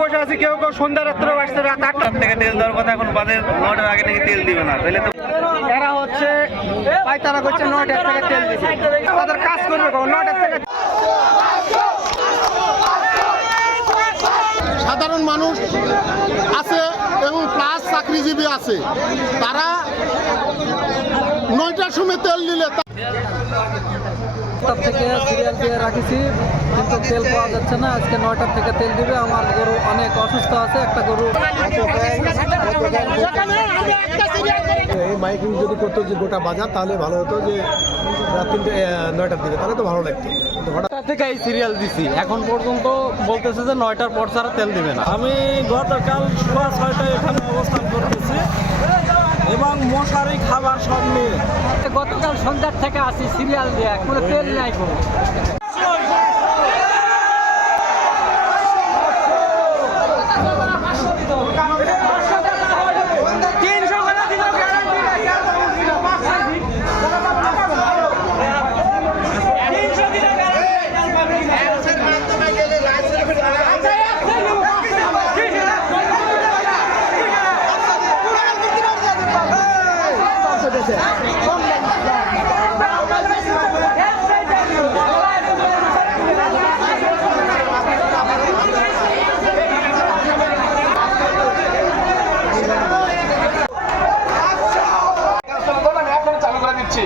বসে আছি, কেউ কেউ সন্ধ্যা রাত্রে আসছে, রাত 8টার থেকে তেল দেওয়ার কথা, এখন বাজে 9টার আগে নাকি তেল দিবে না। তাহলে তো এরা হচ্ছে তারা করছে 9টার থেকে তেল দিচ্ছে, তাদের কাজ করবে 9টার থেকে। সাধারণ মানুষ আছে এবং প্লাস চাকরিজীবী আছে, তারা 9টার সময় তেল নিলে থেকে সিরিয়াল দিয়ে রাখেছি, কিন্তু তেল পাওয়া যাচ্ছে না। আজকে 9টার থেকে তেল দিবে। আমার গরু অনেক অসুস্থ আছে, একটা গরু। এই মাইকিং যদি করতো যে গোটা বাজার, তাহলে ভালো হতো, যে রাত 9টার দিকে, তাহলে তো ভালো লাগতো। হঠাৎ থেকে এই সিরিয়াল দিছি, এখন পর্যন্ত বলতেছে যে 9টার পর ছাড়া তেল দিবে না। আমি গতকাল সোয়া 6টায় এখানে অবস্থান করতেছি এবং মশারি খাবার সব নিয়ে গতকাল সন্ধ্যার থেকে আসি সিরিয়াল দিয়ে, কোনো তেল নাই কোনো।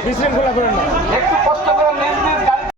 বিশৃঙ্খলা করেন না, একটু কষ্ট করে নেন।